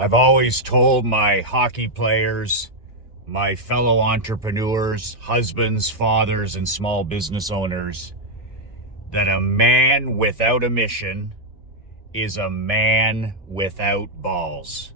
I've always told my hockey players, my fellow entrepreneurs, husbands, fathers, and small business owners that a man without a mission is a man without balls.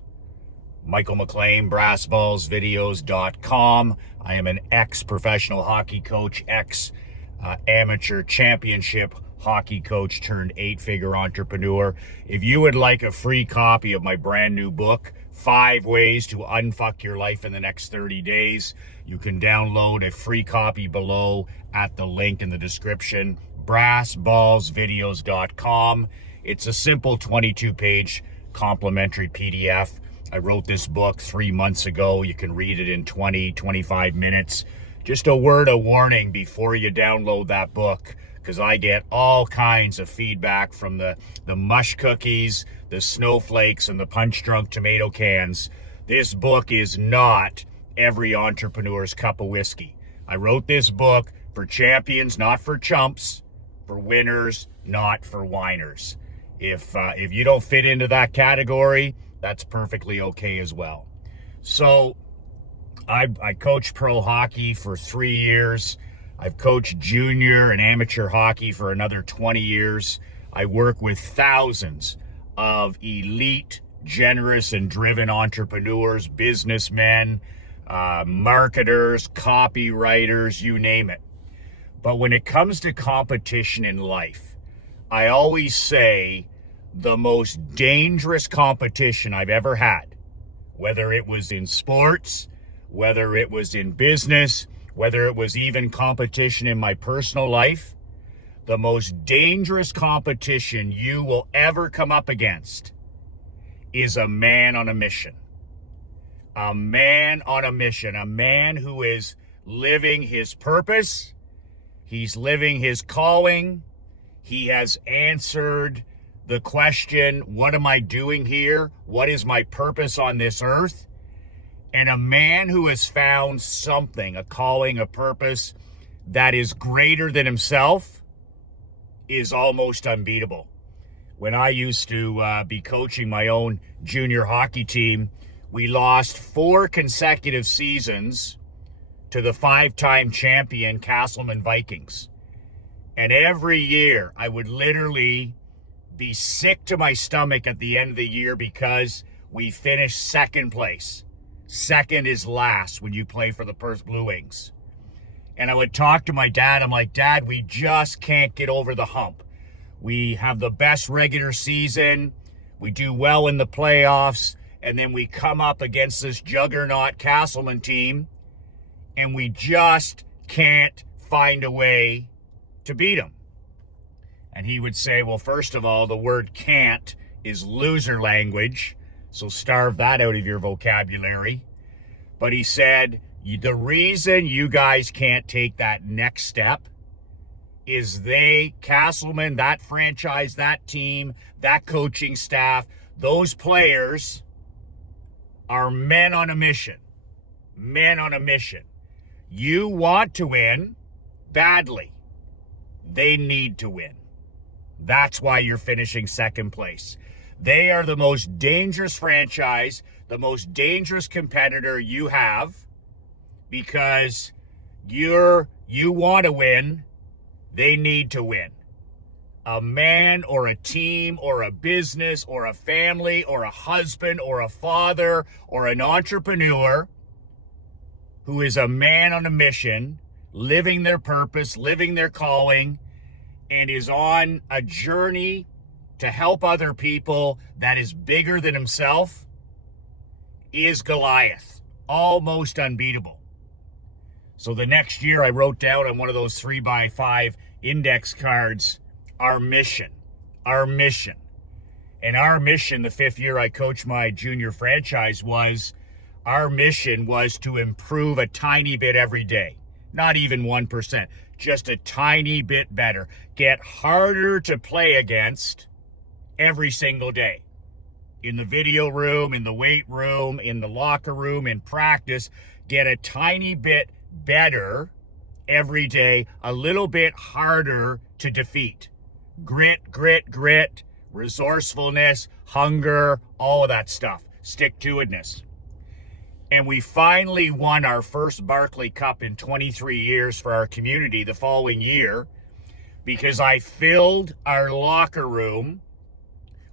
Michael McLean, brassballsvideos.com. I am an ex-professional hockey coach, ex-amateur championship hockey coach turned 8-figure entrepreneur. If you would like a free copy of my brand new book, 5 Ways to Unfuck Your Life in the Next 30 Days, you can download a free copy below at the link in the description, brassballsvideos.com. It's a simple 22-page complimentary PDF. I wrote this book 3 months ago. You can read it in 25 minutes. Just a word of warning before you download that book, because I get all kinds of feedback from the mush cookies, the snowflakes, and the punch-drunk tomato cans. This book is not every entrepreneur's cup of whiskey. I wrote this book for champions, not for chumps, for winners, not for whiners. If you don't fit into that category, that's perfectly okay as well. So I coached pro hockey for 3 years. I've coached junior and amateur hockey for another 20 years. I work with thousands of elite, generous, and driven entrepreneurs, businessmen, marketers, copywriters, you name it. But when it comes to competition in life, I always say the most dangerous competition I've ever had, whether it was in sports, whether it was in business, whether it was even competition in my personal life, the most dangerous competition you will ever come up against is a man on a mission. A man on a mission, a man who is living his purpose, he's living his calling, he has answered the question, what am I doing here? What is my purpose on this earth? And a man who has found something, a calling, a purpose that is greater than himself is almost unbeatable. When I used to be coaching my own junior hockey team, we lost 4 consecutive seasons to the 5-time champion Castleman Vikings. And every year I would literally be sick to my stomach at the end of the year because we finished second place. Second is last when you play for the Perth Blue Wings. And I would talk to my dad. I'm like, Dad, we just can't get over the hump. We have the best regular season. We do well in the playoffs. And then we come up against this juggernaut Castleman team, and we just can't find a way to beat them. And he would say, well, first of all, the word can't is loser language, so starve that out of your vocabulary. But he said, the reason you guys can't take that next step is Castleman, that franchise, that team, that coaching staff, those players are men on a mission. Men on a mission. You want to win badly. They need to win. That's why you're finishing second place. They are the most dangerous franchise, the most dangerous competitor you have, because you want to win, they need to win. A man or a team or a business or a family or a husband or a father or an entrepreneur who is a man on a mission, living their purpose, living their calling, and is on a journey to help other people that is bigger than himself, is Goliath. Almost unbeatable. So the next year I wrote down on one of those 3x5 index cards, our mission. Our mission. And our mission, the 5th year I coached my junior franchise, our mission was to improve a tiny bit every day. Not even 1%. Just a tiny bit better. Get harder to play against every single day. In the video room, in the weight room, in the locker room, in practice, get a tiny bit better every day, a little bit harder to defeat. Grit, resourcefulness, hunger, all of that stuff. stick-to-itiveness. And we finally won our first Barclay Cup in 23 years for our community the following year because I filled our locker room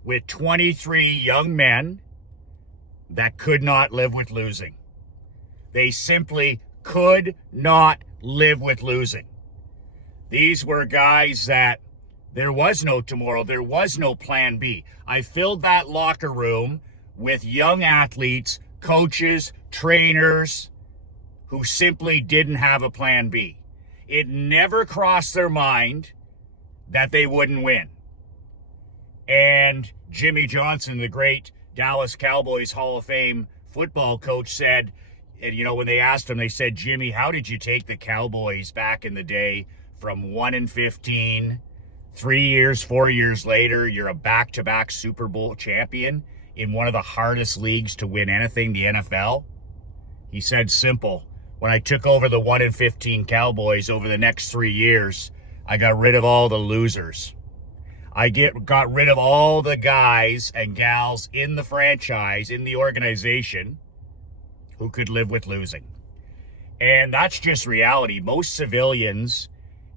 with 23 young men that could not live with losing. They simply could not live with losing. These were guys that there was no tomorrow. There was no plan B. I filled that locker room with young athletes, coaches, trainers who simply didn't have a plan B. It never crossed their mind that they wouldn't win. And Jimmy Johnson, the great Dallas Cowboys Hall of Fame football coach, said, and when they asked him, they said, Jimmy, how did you take the Cowboys back in the day from 1-15, 3 years, 4 years later, you're a back-to-back Super Bowl champion in one of the hardest leagues to win anything, the NFL? He said, simple. When I took over the 1-15 Cowboys over the next 3 years, I got rid of all the losers. I got rid of all the guys and gals in the franchise, in the organization, who could live with losing. And that's just reality. Most civilians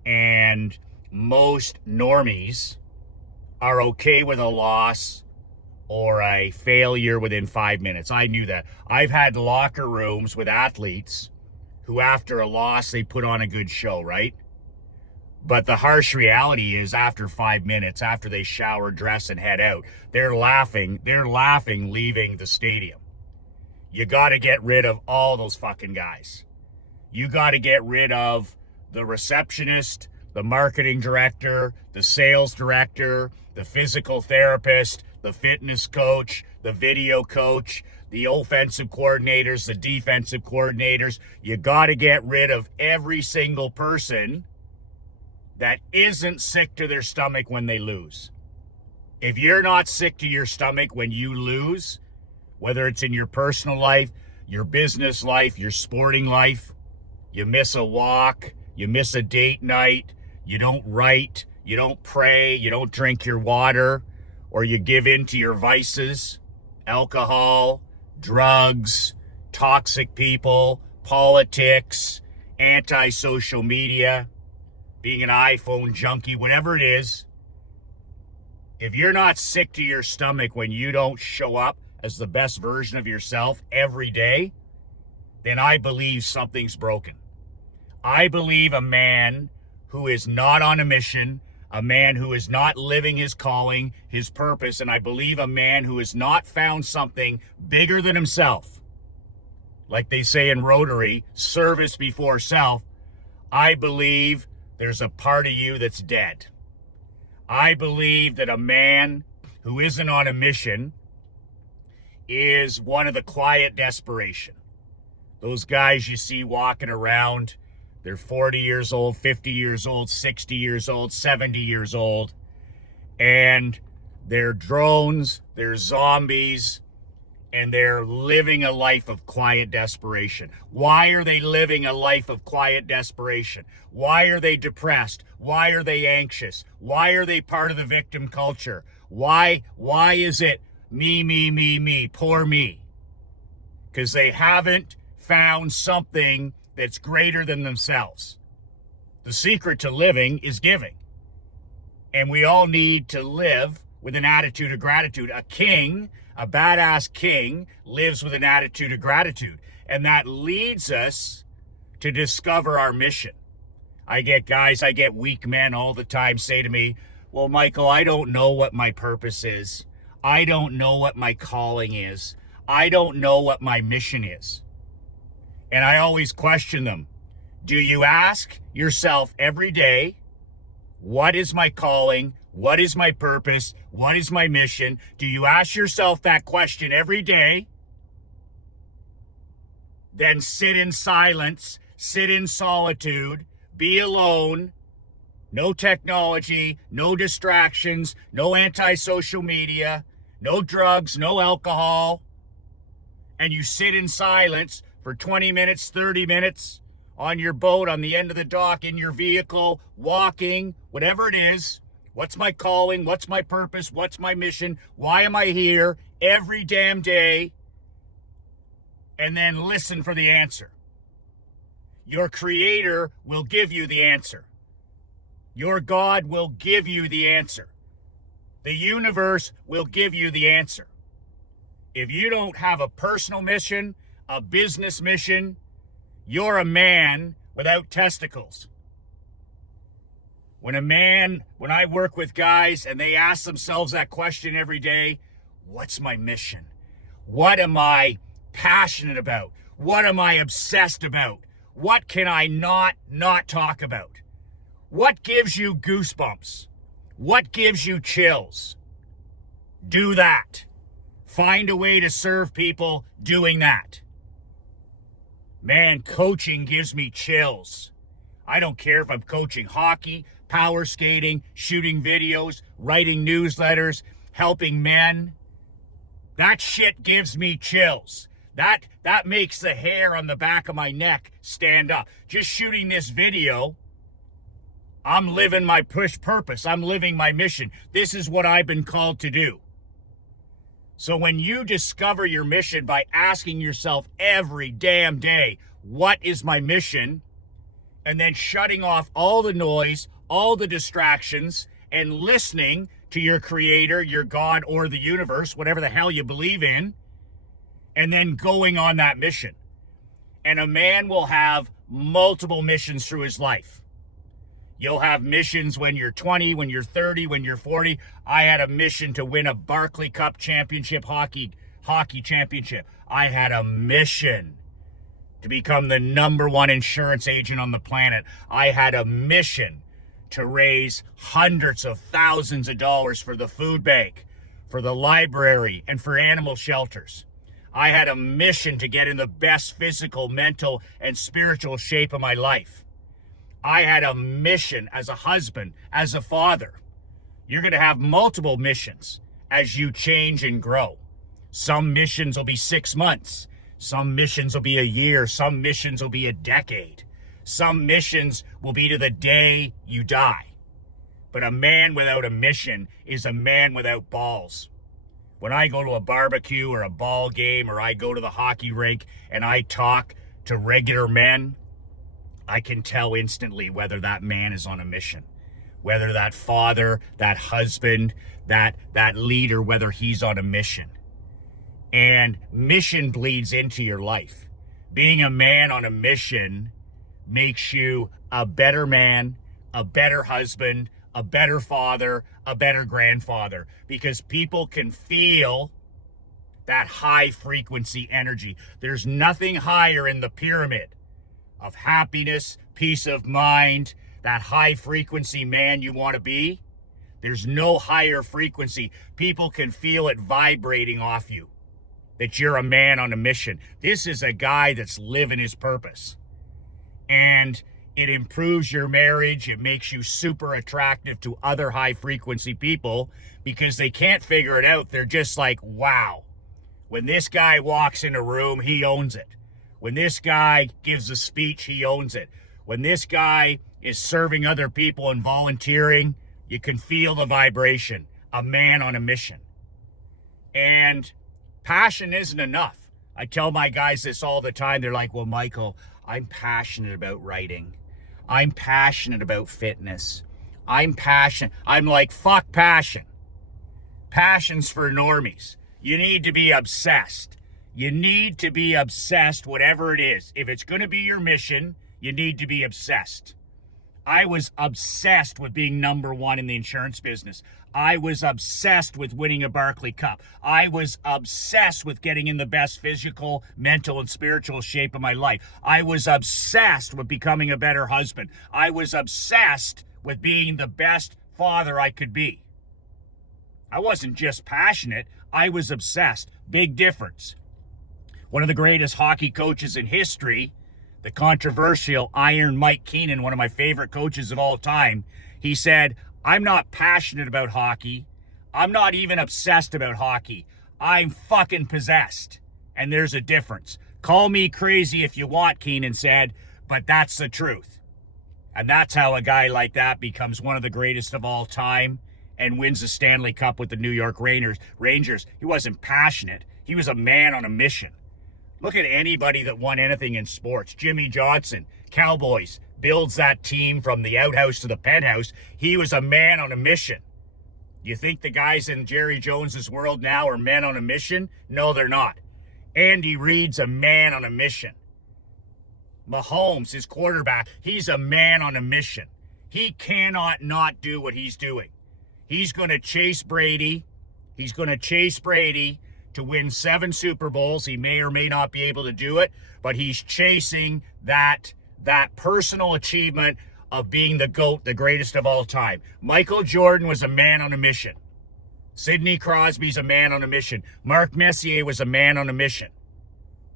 and most normies are okay with a loss or a failure within 5 minutes. I knew that. I've had locker rooms with athletes who after a loss, they put on a good show, right? But the harsh reality is after 5 minutes, after they shower, dress, and head out, they're laughing leaving the stadium. You got to get rid of all those fucking guys. You got to get rid of the receptionist, the marketing director, the sales director, the physical therapist, the fitness coach, the video coach, the offensive coordinators, the defensive coordinators. You got to get rid of every single person that isn't sick to their stomach when they lose. If you're not sick to your stomach when you lose, whether it's in your personal life, your business life, your sporting life, you miss a walk, you miss a date night, you don't write, you don't pray, you don't drink your water, or you give in to your vices, alcohol, drugs, toxic people, politics, anti-social media, being an iPhone junkie, whatever it is, if you're not sick to your stomach when you don't show up as the best version of yourself every day, then I believe something's broken. I believe a man who is not on a mission, a man who is not living his calling, his purpose, and I believe a man who has not found something bigger than himself. Like they say in Rotary, service before self. I believe there's a part of you that's dead. I believe that a man who isn't on a mission is one of the quiet desperation. Those guys you see walking around, they're 40 years old, 50 years old, 60 years old, 70 years old, and they're drones, they're zombies, and they're living a life of quiet desperation. Why are they living a life of quiet desperation? Why are they depressed? Why are they anxious? Why are they part of the victim culture? Why is it me, poor me? Because they haven't found something that's greater than themselves. The secret to living is giving. And we all need to live with an attitude of gratitude. A king, a badass king, lives with an attitude of gratitude. And that leads us to discover our mission. I get weak men all the time say to me, well, Michael, I don't know what my purpose is. I don't know what my calling is. I don't know what my mission is. And I always question them. Do you ask yourself every day, what is my calling? What is my purpose? What is my mission? Do you ask yourself that question every day? Then sit in silence, sit in solitude, be alone, no technology, no distractions, no anti-social media, no drugs, no alcohol, and you sit in silence for 20 minutes, 30 minutes on your boat, on the end of the dock, in your vehicle, walking, whatever it is. What's my calling? What's my purpose? What's my mission? Why am I here every damn day? and then listen for the answer. Your Creator will give you the answer. Your God will give you the answer. The universe will give you the answer. If you don't have a personal mission, a business mission, you're a man without testicles. When I work with guys and they ask themselves that question every day, what's my mission? What am I passionate about? What am I obsessed about? What can I not talk about? What gives you goosebumps? What gives you chills? Do that. Find a way to serve people doing that. Man, coaching gives me chills. I don't care if I'm coaching hockey, power skating, shooting videos, writing newsletters, helping men. That shit gives me chills. That makes the hair on the back of my neck stand up. Just shooting this video, I'm living my purpose. I'm living my mission. This is what I've been called to do. So when you discover your mission by asking yourself every damn day, what is my mission? And then shutting off all the noise, all the distractions, and listening to your Creator, your God, or the universe, whatever the hell you believe in, and then going on that mission. And a man will have multiple missions through his life. You'll have missions when you're 20, when you're 30, when you're 40. I had a mission to win a Barclay Cup championship hockey championship. I had a mission to become the #1 insurance agent on the planet. I had a mission to raise hundreds of thousands of dollars for the food bank, for the library, and for animal shelters. I had a mission to get in the best physical, mental, and spiritual shape of my life. I had a mission as a husband, as a father. You're going to have multiple missions as you change and grow. Some missions will be 6 months. Some missions will be a year. Some missions will be a decade. Some missions will be to the day you die. But a man without a mission is a man without balls. When I go to a barbecue or a ball game, or I go to the hockey rink and I talk to regular men, I can tell instantly whether that man is on a mission, whether that father, that husband, that leader, whether he's on a mission. And mission bleeds into your life. Being a man on a mission makes you a better man, a better husband, a better father, a better grandfather, because people can feel that high frequency energy. There's nothing higher in the pyramid of happiness, peace of mind, that high frequency man you want to be. There's no higher frequency. People can feel it vibrating off you, that you're a man on a mission. This is a guy that's living his purpose. And it improves your marriage. It makes you super attractive to other high frequency people because they can't figure it out. They're just like, wow. When this guy walks in a room, he owns it. When this guy gives a speech, he owns it. When this guy is serving other people and volunteering, you can feel the vibration. A man on a mission. And passion isn't enough. I tell my guys this all the time. They're like, well, Michael, I'm passionate about writing. I'm passionate about fitness. I'm like, fuck passion. Passion's for normies. You need to be obsessed. You need to be obsessed, whatever it is. If it's going to be your mission, you need to be obsessed. I was obsessed with being #1 in the insurance business. I was obsessed with winning a Barclay Cup. I was obsessed with getting in the best physical, mental, and spiritual shape of my life. I was obsessed with becoming a better husband. I was obsessed with being the best father I could be. I wasn't just passionate. I was obsessed. Big difference. One of the greatest hockey coaches in history, the controversial Iron Mike Keenan, one of my favorite coaches of all time, he said, I'm not passionate about hockey. I'm not even obsessed about hockey. I'm fucking possessed. And there's a difference. Call me crazy if you want, Keenan said, but that's the truth. And that's how a guy like that becomes one of the greatest of all time and wins the Stanley Cup with the New York Rangers. He wasn't passionate. He was a man on a mission. Look at anybody that won anything in sports. Jimmy Johnson, Cowboys, builds that team from the outhouse to the penthouse. He was a man on a mission. You think the guys in Jerry Jones's world now are men on a mission? No, they're not. Andy Reid's a man on a mission. Mahomes, his quarterback, he's a man on a mission. He cannot not do what he's doing. He's going to chase Brady. He's going to chase Brady to win 7 Super Bowls. He may or may not be able to do it, but he's chasing that personal achievement of being the GOAT, the greatest of all time. Michael Jordan was a man on a mission. Sidney Crosby's a man on a mission. Mark Messier was a man on a mission.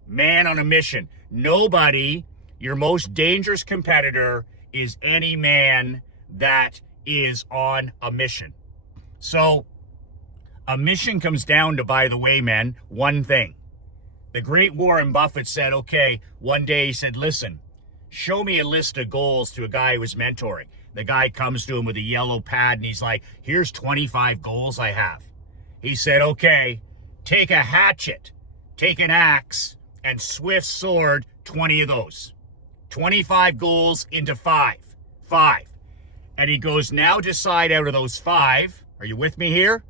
Man on a mission. Nobody, your most dangerous competitor, is any man that is on a mission. So, a mission comes down to, by the way, men, one thing. The great Warren Buffett said, okay, one day he said, listen, show me a list of goals to a guy who was mentoring. The guy comes to him with a yellow pad and he's like, here's 25 goals I have. He said, okay, take a hatchet, take an axe, and swift sword 20 of those. 25 goals into 5. 5. And he goes, now decide out of those 5, are you with me here?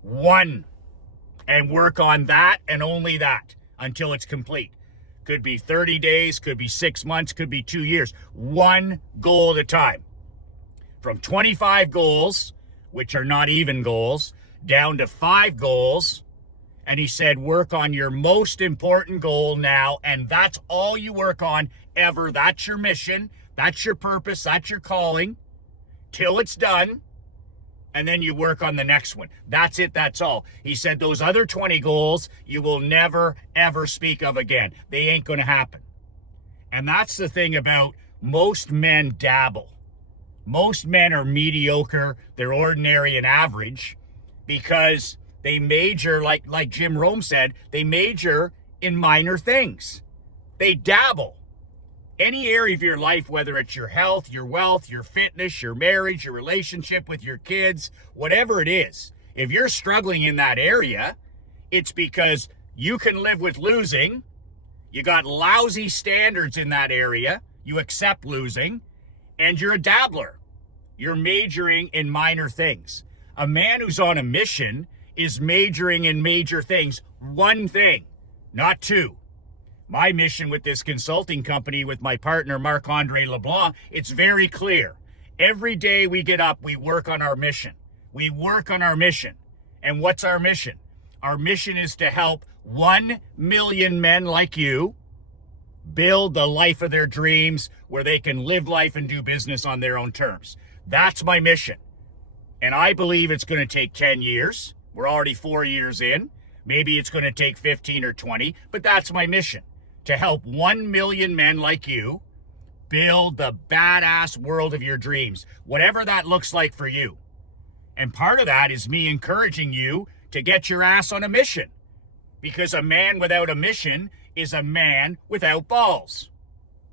1. And work on that and only that until it's complete. Could be 30 days, could be 6 months, could be 2 years. 1 goal at a time. From 25 goals, which are not even goals, down to 5 goals. And he said, work on your most important goal now, and that's all you work on ever. That's your mission. That's your purpose. That's your calling. Till it's done. And then you work on the next one. That's it. That's all. He said those other 20 goals you will never, ever speak of again. They ain't going to happen. And that's the thing about most men dabble. Most men are mediocre. They're ordinary and average because they major, like Jim Rome said, they major in minor things. They dabble. Any area of your life, whether it's your health, your wealth, your fitness, your marriage, your relationship with your kids, whatever it is, if you're struggling in that area, it's because you can live with losing. You got lousy standards in that area. You accept losing, and you're a dabbler. You're majoring in minor things. A man who's on a mission is majoring in major things. 1 thing, not 2. My mission with this consulting company with my partner, Marc-Andre LeBlanc, it's very clear. Every day we get up, we work on our mission. We work on our mission. And what's our mission? Our mission is to help 1 million men like you build the life of their dreams where they can live life and do business on their own terms. That's my mission. And I believe it's going to take 10 years. We're already 4 years in. Maybe it's going to take 15 or 20, but that's my mission. To help 1 million men like you build the badass world of your dreams, whatever that looks like for you. And part of that is me encouraging you to get your ass on a mission. Because a man without a mission is a man without balls.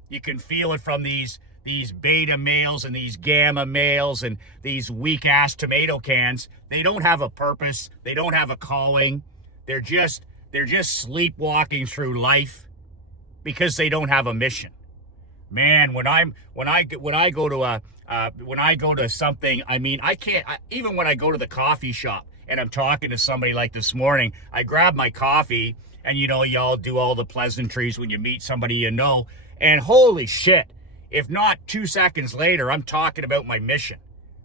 You can feel it from these beta males and these gamma males and these weak-ass tomato cans. They don't have a purpose. They don't have a calling. They're just sleepwalking through life because they don't have a mission. Man, when I go to something, I mean, even when I go to the coffee shop and I'm talking to somebody like this morning, I grab my coffee and y'all do all the pleasantries when you meet somebody you know, and holy shit, if not 2 seconds later, I'm talking about my mission.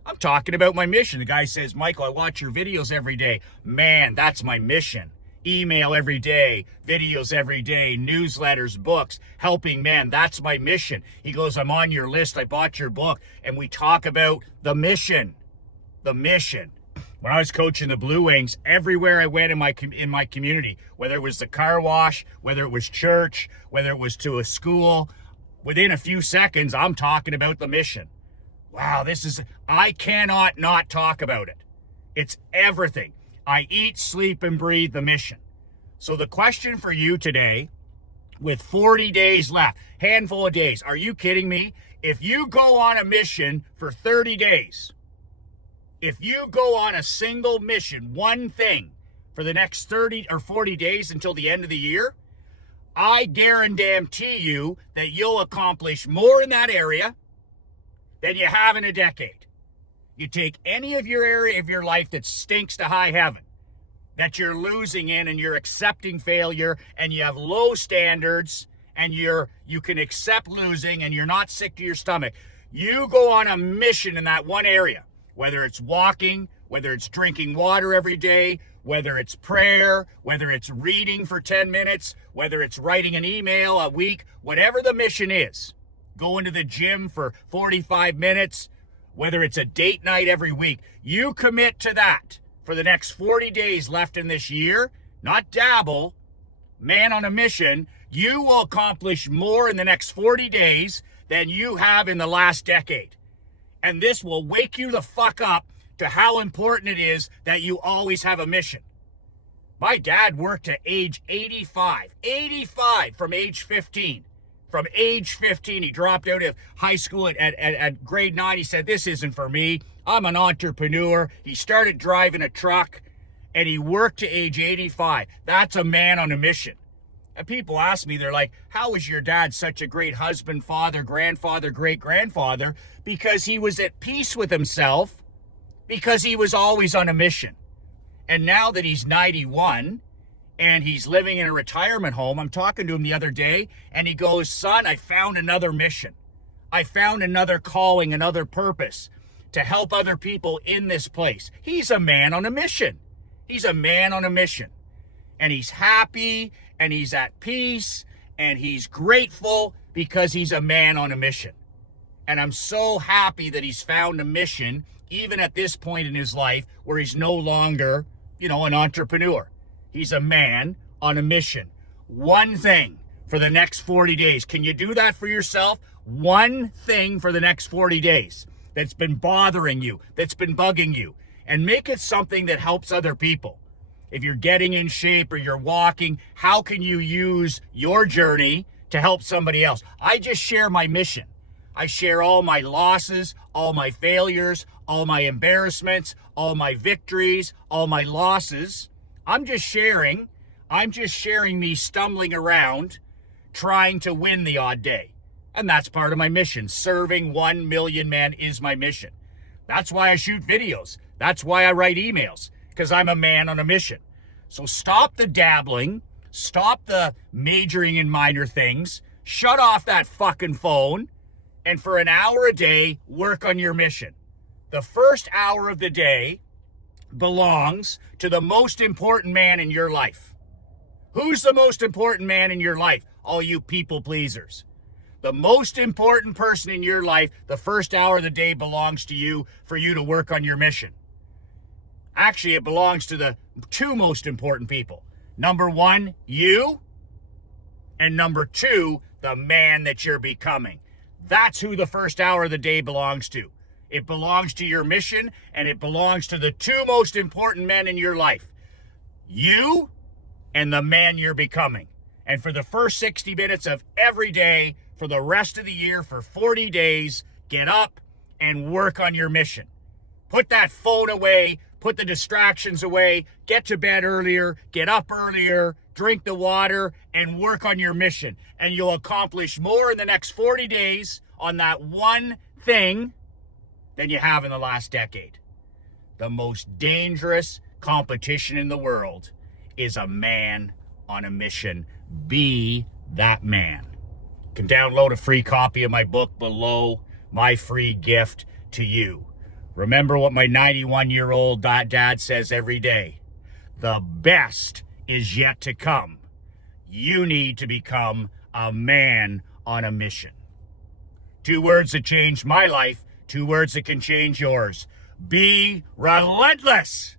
I'm talking about my mission. The guy says, Michael, I watch your videos every day. Man, that's my mission. Email every day, videos every day, newsletters, books, helping men. That's my mission. He goes, I'm on your list. I bought your book. And we talk about the mission. The mission. When I was coaching the Blue Wings, everywhere I went in my community, whether it was the car wash, whether it was church, whether it was to a school, within a few seconds, I'm talking about the mission. Wow, I cannot not talk about it. It's everything. I eat, sleep, and breathe the mission. So the question for you today, with 40 days left, handful of days, are you kidding me? If you go on a mission for 30 days, if you go on a single mission, one thing, for the next 30 or 40 days until the end of the year, I guarantee you that you'll accomplish more in that area than you have in a decade. You take any of your area of your life that stinks to high heaven, that you're losing in, and you're accepting failure, and you have low standards, and you can accept losing, and you're not sick to your stomach. You go on a mission in that one area, whether it's walking, whether it's drinking water every day, whether it's prayer, whether it's reading for 10 minutes, whether it's writing an email a week, whatever the mission is, going to the gym for 45 minutes, whether it's a date night every week, you commit to that for the next 40 days left in this year, not dabble, man on a mission. You will accomplish more in the next 40 days than you have in the last decade. And this will wake you the fuck up to how important it is that you always have a mission. My dad worked to age 85 from age 15. From age 15, he dropped out of high school at grade 9. He said, this isn't for me. I'm an entrepreneur. He started driving a truck, and he worked to age 85. That's a man on a mission. And people ask me, they're like, how was your dad such a great husband, father, grandfather, great-grandfather? Because he was at peace with himself, because he was always on a mission. And now that he's 91 and he's living in a retirement home, I'm talking to him the other day, and he goes, son, I found another mission. I found another calling, another purpose to help other people in this place. He's a man on a mission. He's a man on a mission. And he's happy, and he's at peace, and he's grateful because he's a man on a mission. And I'm so happy that he's found a mission, even at this point in his life where he's no longer, an entrepreneur. He's a man on a mission. One thing for the next 40 days. Can you do that for yourself? One thing for the next 40 days that's been bothering you, that's been bugging you, and make it something that helps other people. If you're getting in shape or you're walking, how can you use your journey to help somebody else? I just share my mission. I share all my losses, all my failures, all my embarrassments, all my victories, all my losses. I'm just sharing me stumbling around, trying to win the odd day. And that's part of my mission. Serving 1 million men is my mission. That's why I shoot videos. That's why I write emails, because I'm a man on a mission. So stop the dabbling. Stop the majoring in minor things. Shut off that fucking phone. And for an hour a day, work on your mission. The first hour of the day belongs to the most important man in your life. Who's the most important man in your life? All you people pleasers. The most important person in your life, the first hour of the day belongs to you for you to work on your mission. Actually, it belongs to the two most important people. Number one, you. And number two, the man that you're becoming. That's who the first hour of the day belongs to. It belongs to your mission, and it belongs to the two most important men in your life. You and the man you're becoming. And for the first 60 minutes of every day, for the rest of the year, for 40 days, get up and work on your mission. Put that phone away, put the distractions away, get to bed earlier, get up earlier, drink the water, and work on your mission. And you'll accomplish more in the next 40 days on that one thing than you have in the last decade. The most dangerous competition in the world is a man on a mission. Be that man. You can download a free copy of my book below, my free gift to you. Remember what my 91-year-old dad says every day. The best is yet to come. You need to become a man on a mission. 2 words that changed my life, 2 words that can change yours. Be relentless.